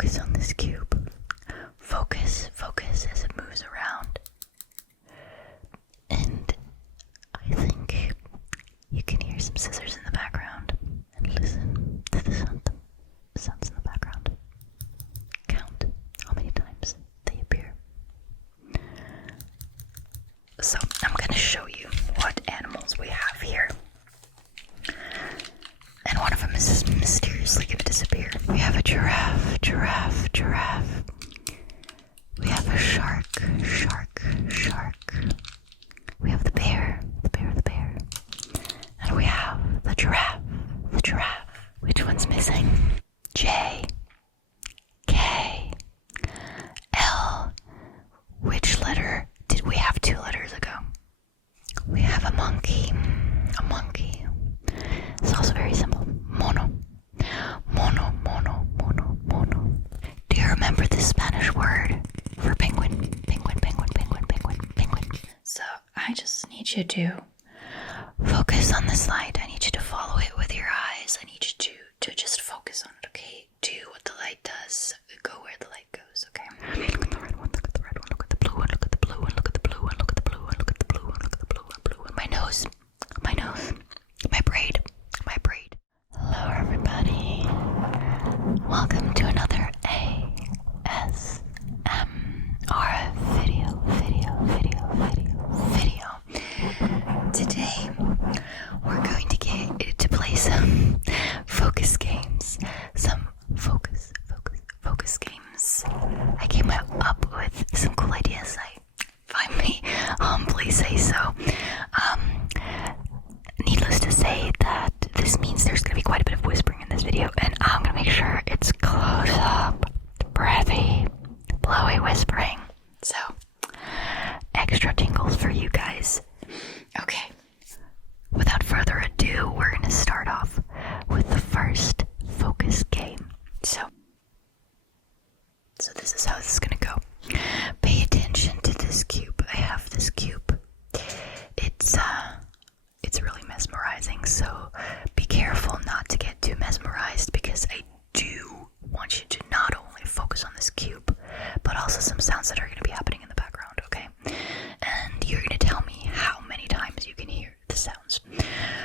Focus on this cube. Focus as it moves around. And I think you can hear some scissors in the background. And listen to the sounds in the background. Count how many times they appear. So I'm going to show you what animals we have here. And one of them is mysteriously going to disappear. We have a giraffe. We have a shark. We have the bear. And we have the giraffe. Which one's missing? J, K, L. Which letter did we have 2 letters ago? We have a monkey. It's also very simple. Mono. Do you remember the Spanish word for penguin? Penguin. So I just need you to focus on this light. I need you to follow it with your eyes. I need you to just focus on it, okay? Do what the light does. Go where the light goes, okay? Look at the red one, look at the red one, look at the blue one, look at the blue one, look at the blue one, look at the blue one, look at the blue one, look at the blue one. My nose, my braid. Hello everybody. Welcome to another ASMR video. Today we're going to get to play some focus games. Some focus games. I came up with some cool ideas. If I may humbly say so. Needless to say that this means there's going to be quite a bit of whispering in this video, and I'm going to make sure it's close up, breathy, blowy whispering. So, extra tingles for you guys. Okay, without further ado, we're going to start off with the first focus game. So this is how this is going to go. Pay attention to this cube. I have this cube. It's really mesmerizing, so be careful not to get too mesmerized, because I do want you to not only focus on this cube, but also some sounds that are going to be happening in the background, okay? And you're going to tell me how many times you can hear the sounds.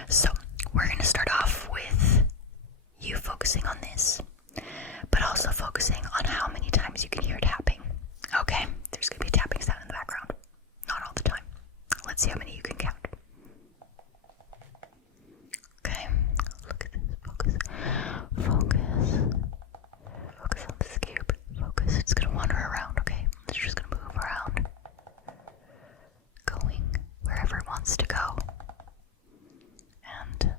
So we're going to start off with you focusing on this, but also focusing on how many times you can hear tapping, okay? There's going to be a tapping sound in the background. Not all the time. Let's see how many you can count. Okay, look at this. Focus on this cube. Focus. It's gonna wander around, okay? It's just gonna move around, going wherever it wants to go. And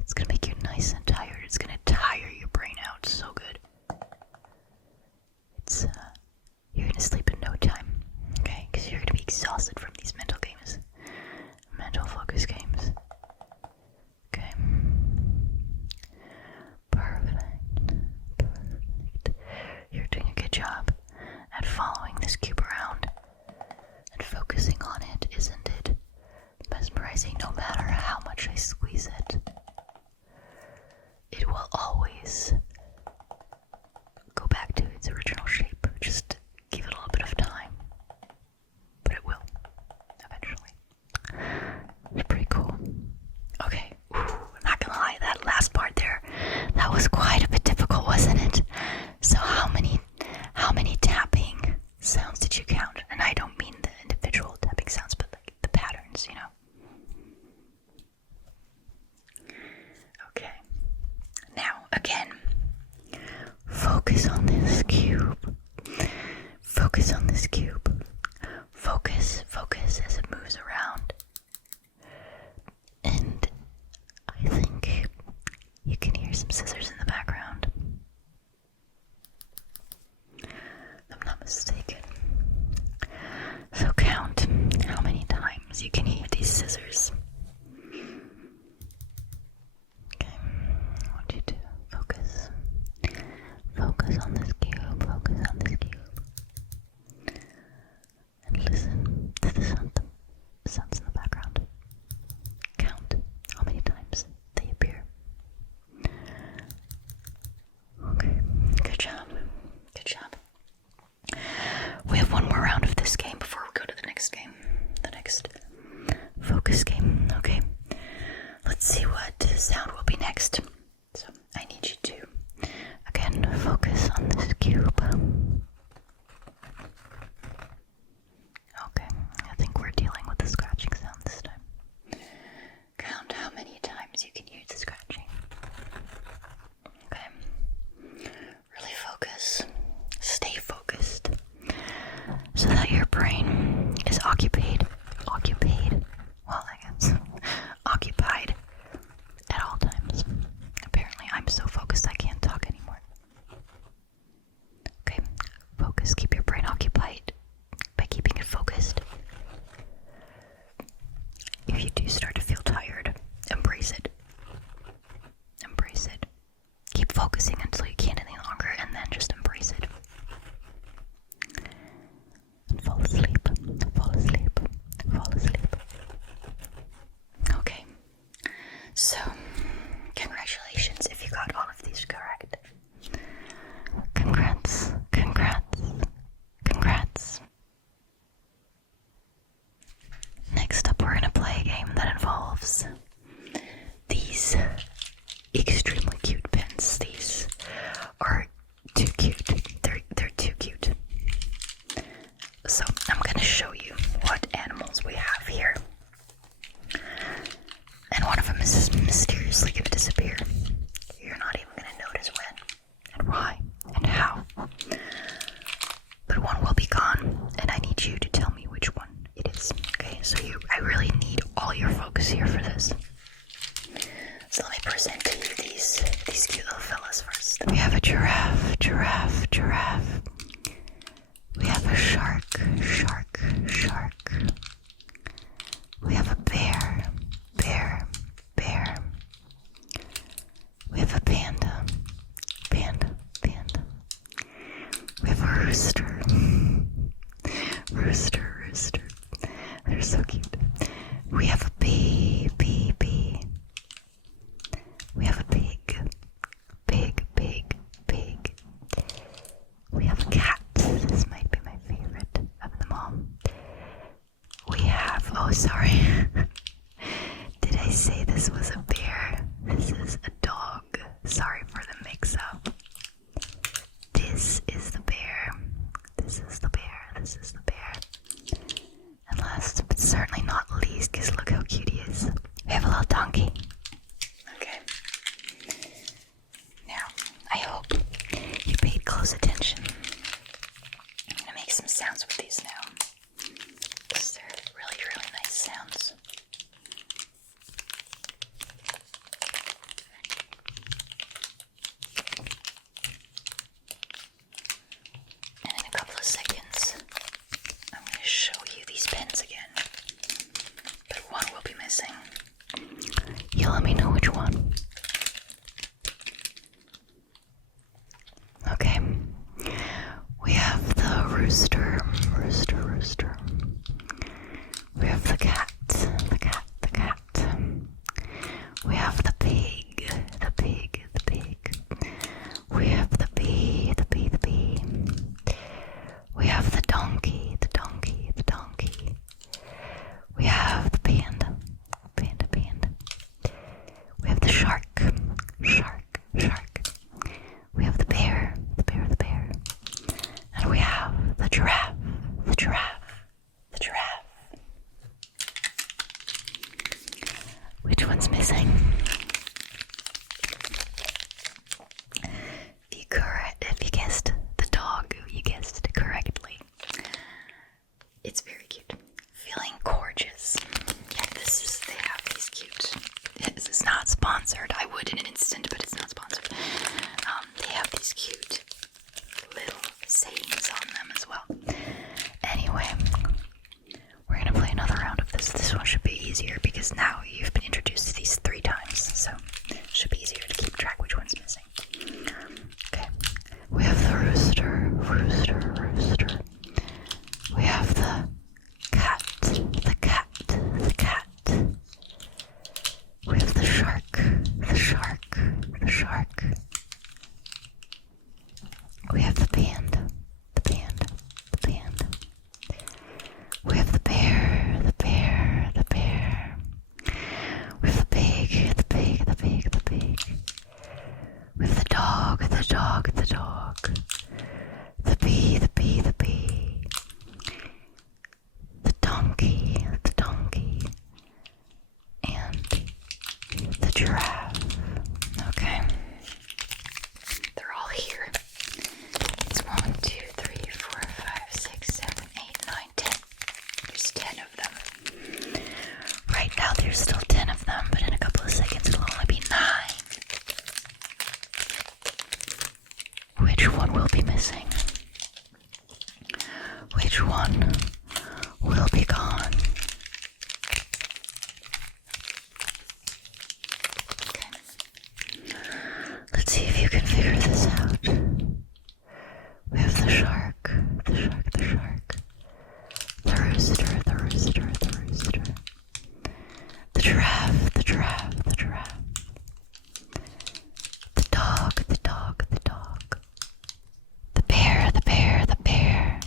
it's gonna make you nice and tired. It's gonna tire your brain out so good. You're gonna sleep in no time, okay? Because you're gonna be exhausted from these mental focus games. Okay. Perfect. You're doing a good job at following this cube around and focusing on it, isn't it? Mesmerizing. No matter how much I squeeze it, it will always go back to its original shape. Just give it a little bit of time, but it will eventually. It's pretty cool. Okay, I'm not gonna lie, that last part there, that was quite a bit difficult, wasn't it? So how many tapping sounds did you count? And I don't mean the individual tapping sounds, but like the patterns, you know? Okay, now again, focus on this cube. Focus on this cube. Focus as it moves around. And I think you can hear some scissors in the background. If I'm not mistaken. So count how many times you can hear these scissors. Okay, I want you to focus. Focus on this cube. Focus on this cube. And listen to the sounds in the background. Count how many times they appear. Okay, good job. cube. Okay, I think we're dealing with the scratching sound this time. Count how many times you can hear the scratching. Okay. Really focus. Stay focused. So that your brain is occupied at all times. Apparently, I'm so focused I can't talk anymore. Okay, focus. Keep your brain occupied by keeping it focused. If you do start to feel tired, embrace it. Embrace it. Keep focusing until you can't any longer, and then just embrace it. And fall asleep. Fall asleep. Fall asleep. Okay. So, congratulations if you got all of these correct. Congrats. Congrats. Congrats. Next up, we're gonna play a game that involves these extremely cute pens. These are too cute. They're too cute. So I'm gonna show you what animals we have here. And one of them is just mysteriously gonna disappear. You're not even gonna notice when and why and how. But one will be gone, and I need you to tell me which one it is. Okay, so I really need all your focus here for this. So let me present to you these cute little fellas first. We have a giraffe. We have a shark. We have a bear. We have a panda. We have a rooster. They're so cute. We have a bee. We have a pig. We have a cat. This might be my favorite of them all. We have, oh sorry, did I say this was a bear? This is a dog. Sorry for the mix-up. This is the bear. And last but certainly not least, because look how cute he is, we have a little donkey. Okay. Now, I hope you paid close attention. I'm gonna make some sounds with these now, because they're really, really nice sounds. And in a couple of seconds, I'm going to show you these pens again. But one will be missing. You let me know which one. Okay. We have the rooster. We have the cat. We have the pig. We have the bee. We have the donkey. We have the panda. We have the shark. We have the bear. And we have the giraffe. Which one's missing? If you guessed the dog, you guessed correctly. It's very cute. Feeling gorgeous. Yeah, they have these cute. This is not sponsored. I would in an instant, but it's not sponsored. They have these cute little sayings on them as well. Anyway, we're gonna play another round of this. This one should be easier because now you've been introduced to these 3 times, so it should be easier to keep track which one's missing. Okay, we have the rooster. We have the cat. We have the shark. We have the panda. We have the bear. We have the pig. We have the dog. Which one will be missing? Which one will be gone? Okay. Let's see if you can figure this out. We have the shark, the shark, the shark, the rooster, the rooster, the rooster, the giraffe, the giraffe, the giraffe, the dog, the dog, the dog, the bear, the bear, the bear,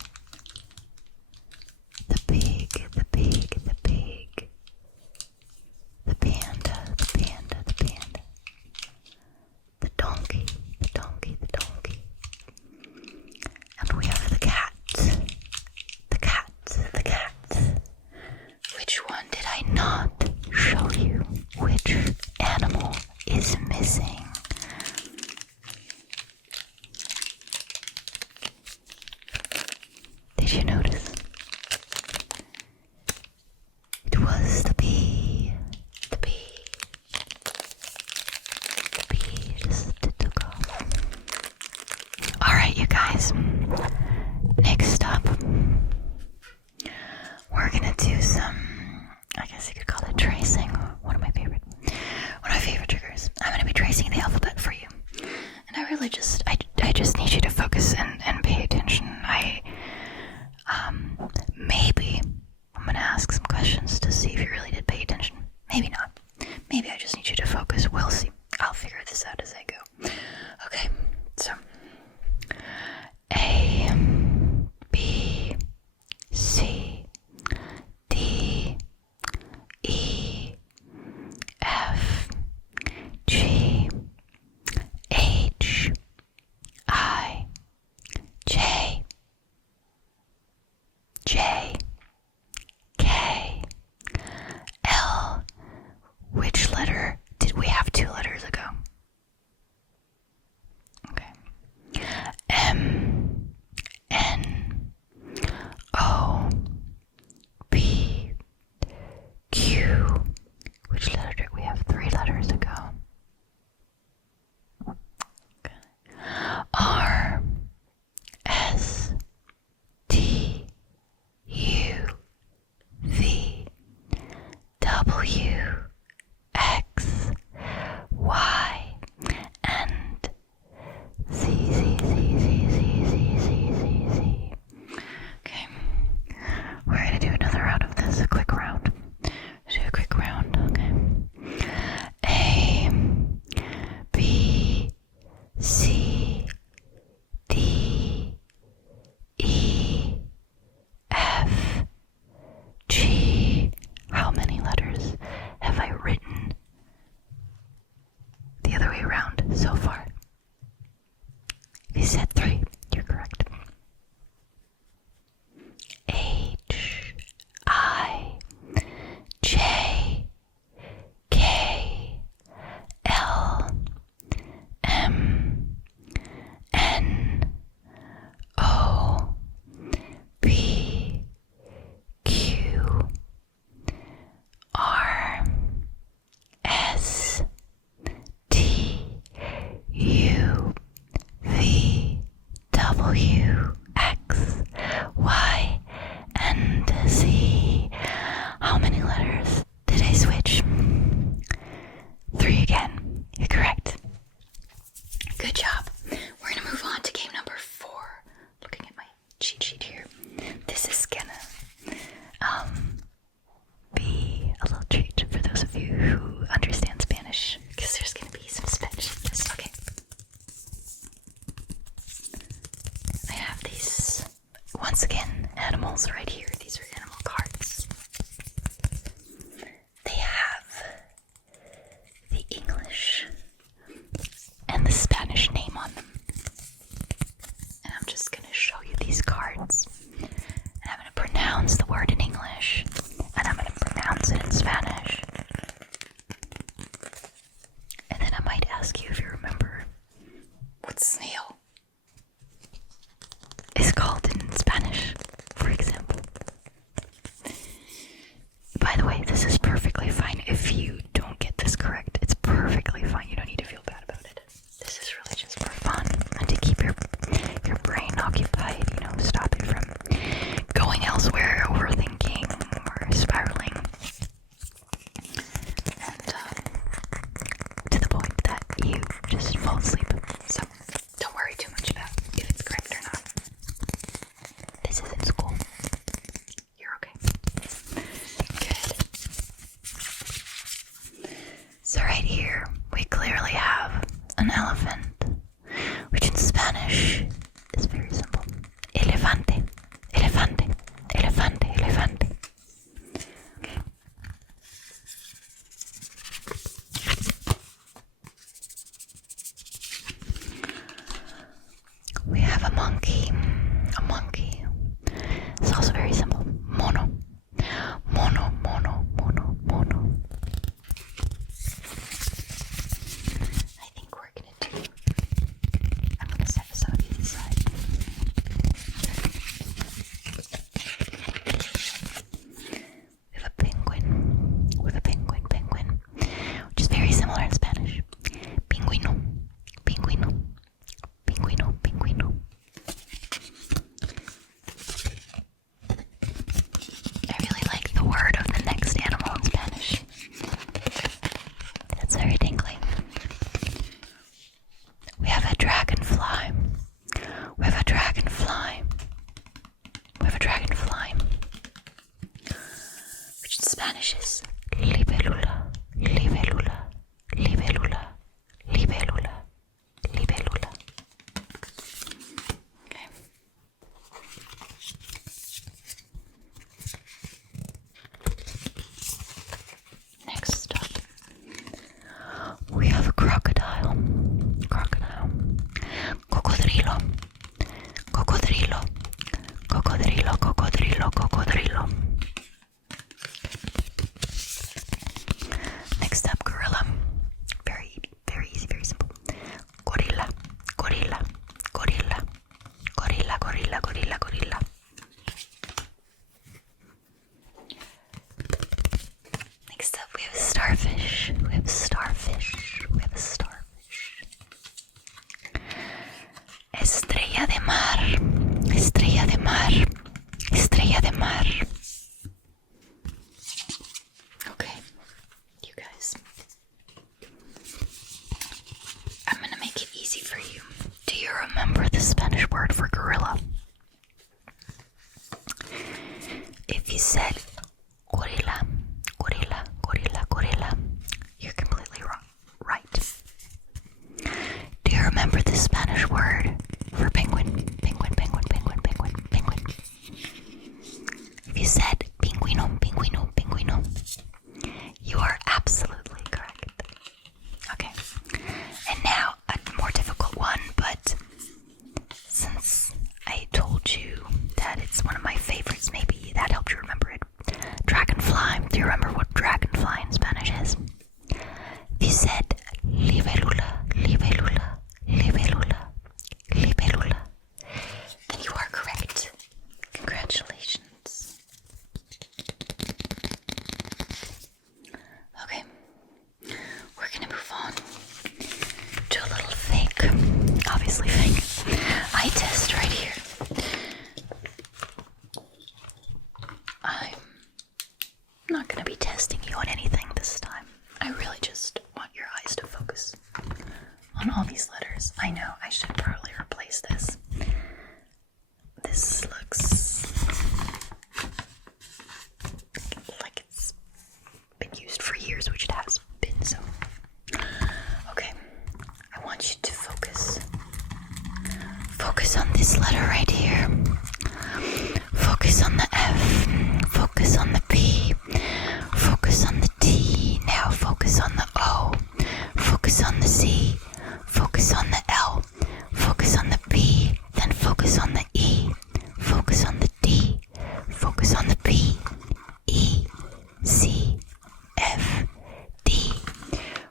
the pig, the pig, the pig, the panda, the panda, the panda, the donkey, the donkey, the donkey. And we have the cat, the cat, the cat. Which one did I not show you? Which animal is missing? Did you notice? It was the bee. The bee. The bee just took off. Alright, you guys. Next up, we're gonna do some, I guess you could call it tracing. One of my favorite triggers. I'm gonna be tracing the alphabet for you. And I really just, I just need you to focus and pay attention. Maybe I'm gonna ask some questions to see if you really did pay attention. Maybe not. Maybe I just need you to focus. We'll see. I'll figure this out as I go. Okay, so A, B, C, D, E, F, G, H, I, J, J, K, L. Which letter did we have 2 letters ago? Okay. M, N, O, P, Q. Which letter did we have 3 letters ago? Okay. R, S, T, U, V, W, X, Y, and Z, Z, Z, Z, Z, Z, Z, Z, Z. Okay, we're gonna do another round of this, a quick round. Do a quick round, okay. A, B, C, D, E, F, G. How many letters have I written the other way around so far? You said 3. You're correct. H, I, J, K, L, M, N, O, P, Q, R, S, T, U, V, W, X, Y, and Z. How many letters did I switch? 3 again. You're correct. Good job. We're gonna move on to game number 4. Looking at my cheat sheet here. This is gonna be a little treat for those of you who understand Spanish, because there's gonna be some Spanish in this. Okay. I have these, once again, animals right here. These are animal cards. They have the English and the Spanish name on them. And I'm just gonna show you these cards. And I'm gonna pronounce the word in English. And I'm gonna pronounce it in Spanish. And then I might ask you if you remember what snail is called in Spanish, for example. By the way, this is perfectly fine if you don't get this correct. It's perfectly fine. You don't need to feel bad about it. This is really just for fun and to keep your Spanish is very simple. Elefante, elefante, elefante, elefante. We have a monkey. A monkey. It's also very simple. Mono. Mono, mono, mono, mono. I think we're I'm gonna set this out to the side. We have a penguin. We have a penguin, which is very similar in Spanish. Pingüino, pingüino, pingüino, pingüino. I really like the word of the next animal in Spanish. It's very tingly. We have a dragonfly. We have a dragonfly. We have a dragonfly. Which in Spanish is libélula, libélula, libélula, libélula, libélula. Okay. Next up, we have a crocodile. Crocodile. Cocodrilo. Cocodrilo. Cocodrilo, cocodrilo, cocodrilo. Next up, gorilla. Very, very easy, very simple. Gorilla, gorilla, gorilla, gorilla, gorilla, gorilla, gorilla. Next up, we have a starfish. We have a starfish. We have a starfish. Estrella de mar. Estrella de mar. Estrella de mar. Okay, you guys. I'm gonna make it easy for you. Do you remember the Spanish word for gorilla? If you said gorilla, gorilla, gorilla, gorilla, you're completely wrong. Right. Do you remember the Spanish word for penguin? Penguin, penguin, penguin, penguin, penguin. If you said pingüino, pingüino, pingüino, you are absolutely correct. Okay. And now a more difficult one, but since I told you that it's one of my favorites, maybe that helped you remember it. Dragonfly. Do you remember what dragonfly in Spanish is? If you said libélula, libélula, libélula, libélula, then you are correct. Congratulations. Okay, we're gonna move on to a little fake, obviously fake, eye test right here. I'm not gonna be testing you on anything this time. I really just want your eyes to focus on all these letters. I know, I should probably replace this. This looks like it's been used for years, which it has been, so. Okay, I want you to focus. Focus on this letter right here. Focus on the F. Focus on the P. Focus on the T. Now focus on the O. Focus on the C. Focus on the L. Focus on the B. Then focus on the E. Focus on the D. Focus on the P. E. C. F. D.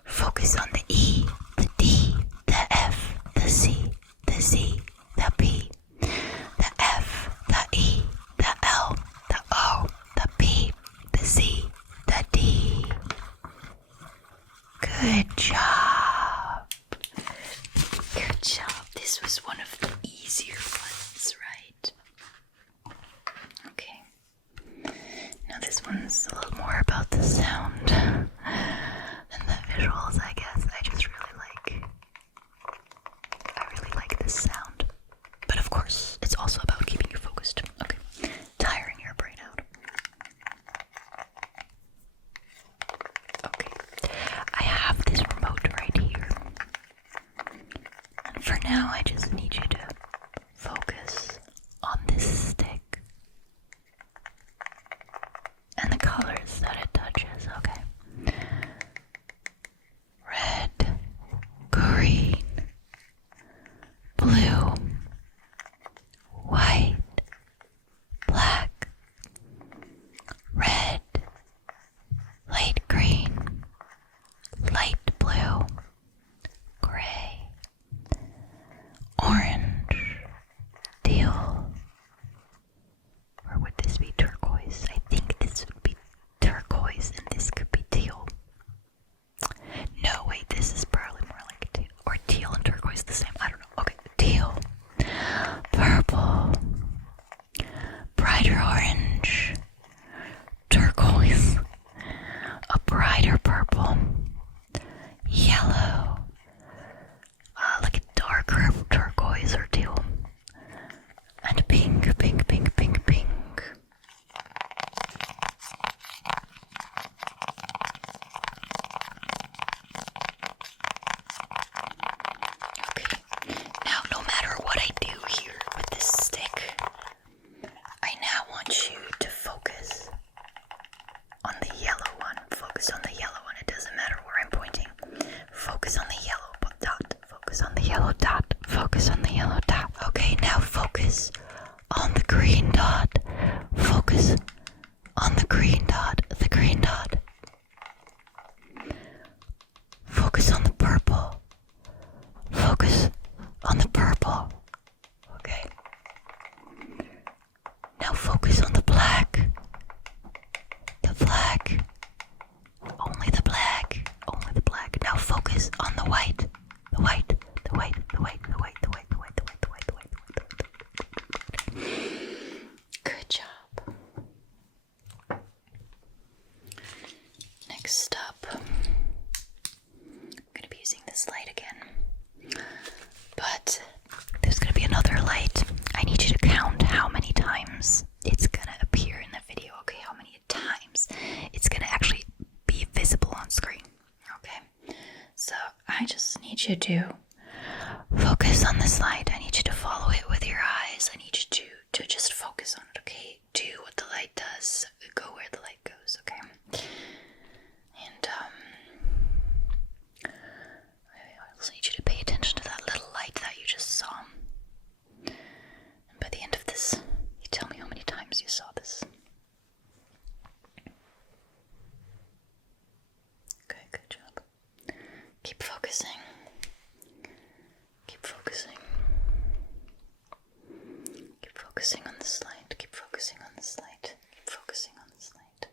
Focus on the E. The D. The F. The C. The Z. The P. The F. The E. The L. The O. The P. The Z. The D. Good job. Good job. This was one of the easier ones, right? Okay. Now this one's a little more about the sound than the visuals, I guess. I really like this sound. But of course, it's also about keeping you focused. Okay. Tiring your brain out. Okay. I have this remote right here. And for now, I just need you to you to focus on this light. I need you to follow it with your eyes. I need you to just focus on it, okay? Do what the light does. Go where the light goes, okay? And I also need you to pay attention to that little light that you just saw. And by the end of this, you tell me how many times you saw this. Okay, good job. Keep focusing. Keep focusing. Keep focusing on this light. Keep focusing on this light. Keep focusing on this light.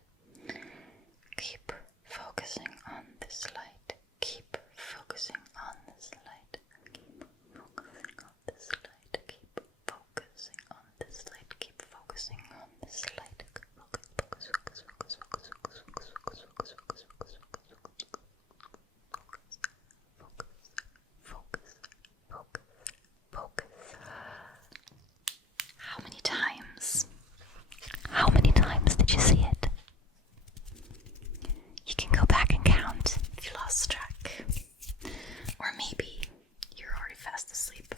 Keep focusing on this light. Keep focusing on this light. Keep focusing on this light. Keep focusing on this light. Keep focusing on this light. Focus, focus, focus, focus, focus, focus, focus, focus, focus, focus, focus, focus. How many times? How many times did you see it? You can go back and count if you lost track. Or maybe you're already fast asleep,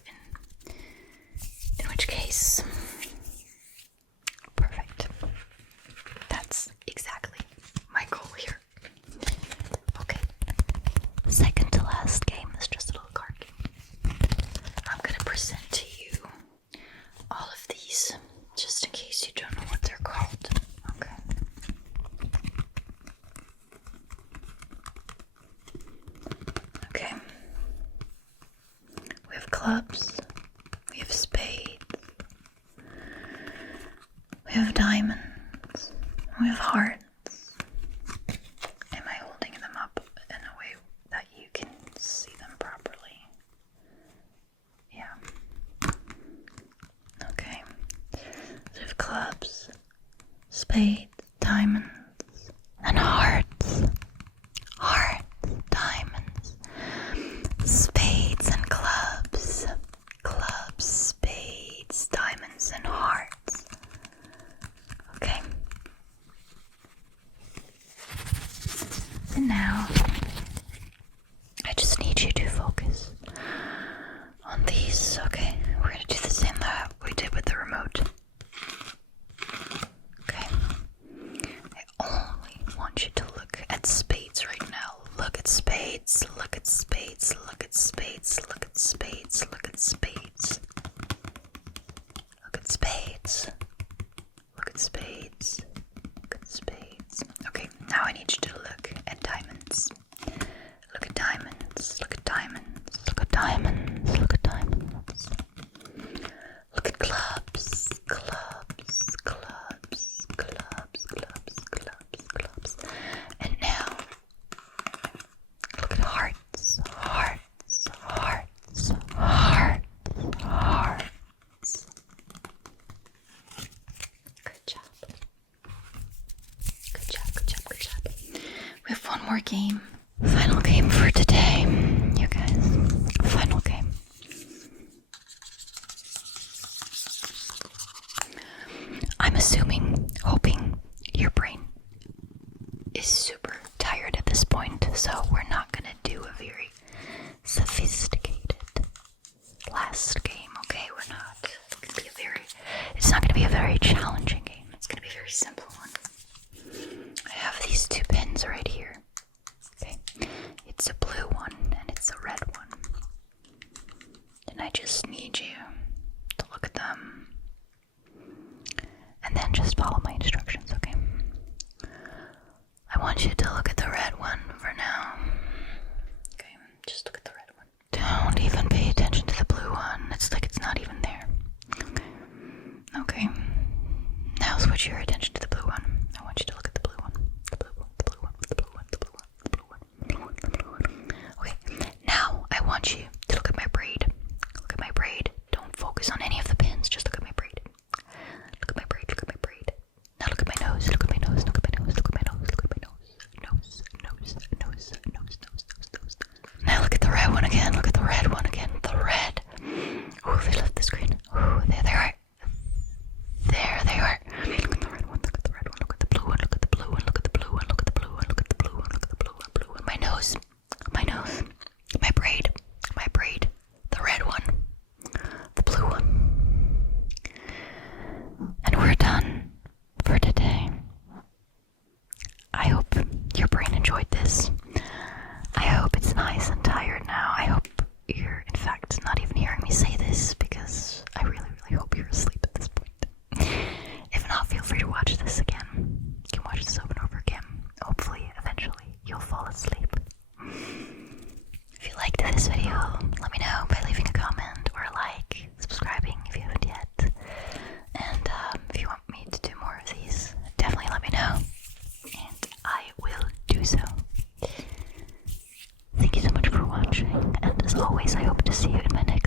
in which case, perfect. That's exactly my goal here. Okay, second to last game is just a little card game. I'm going to present to you all of these, just in case you don't know what they're called. Okay. Okay. We have clubs. We have spades. We have diamonds. We have hearts. Am I holding them up in a way that you can see them properly? Yeah. Okay. So we have clubs, spades, diamonds, and hearts. Hearts, diamonds, spades, and clubs. Clubs, spades, diamonds, and hearts. Okay. And now, I just need you to focus on these, okay? We're going to do the same that we did with the remote. Okay. I only want you to look at spades right now. Look at spades, look at spades, look at spades, look at spades, look at spades. Look at spades. Look at spades. Look at spades. Okay, now I need you to look at diamonds. Look at diamonds. Look at diamonds. Look at diamonds. Look at diamonds. Look at clubs. Clubs. Clubs. Clubs. Clubs. Clubs. Clubs. And now, look at hearts. Hearts. Hearts. Hearts. Hearts. Good job. Good job, good job, good job. We have one more game. Final game for today, you guys. Final game. I'm assuming, hoping your brain is super tired at this point, so we're not going to do a very sophisticated last game, okay? We're not. It's not going to be a very challenging game. It's going to be a very simple one. I have these two pens right here. Okay. It's a blue one and it's a red one. And I just need you to look at them and then just follow my instructions, okay? I want you to look at the red one for now. Okay, just look at the red one. Don't even pay attention to the blue one. It's like it's not even there. Okay. Now switch your attention to the blue one. I want you to look at the blue one. The blue one, the blue one, the blue one, the blue one, the blue one, the blue one, the blue one. Okay. Now I want you to look at my braid. Look at my braid. Don't focus on any of the pins. Just look at my braid. Look at my braid. Look at my braid. Now look at my nose. Look at my nose. Look at my nose. Look at my nose. Look at my nose. Nose. Nose. Nose. Nose. Nose. Nose. Now look at the red one again. Look at the red one again. The red. Oh, they left the screen. Oh, there they are. There they are. Look at the red one. Look at the always, I hope to see you in my next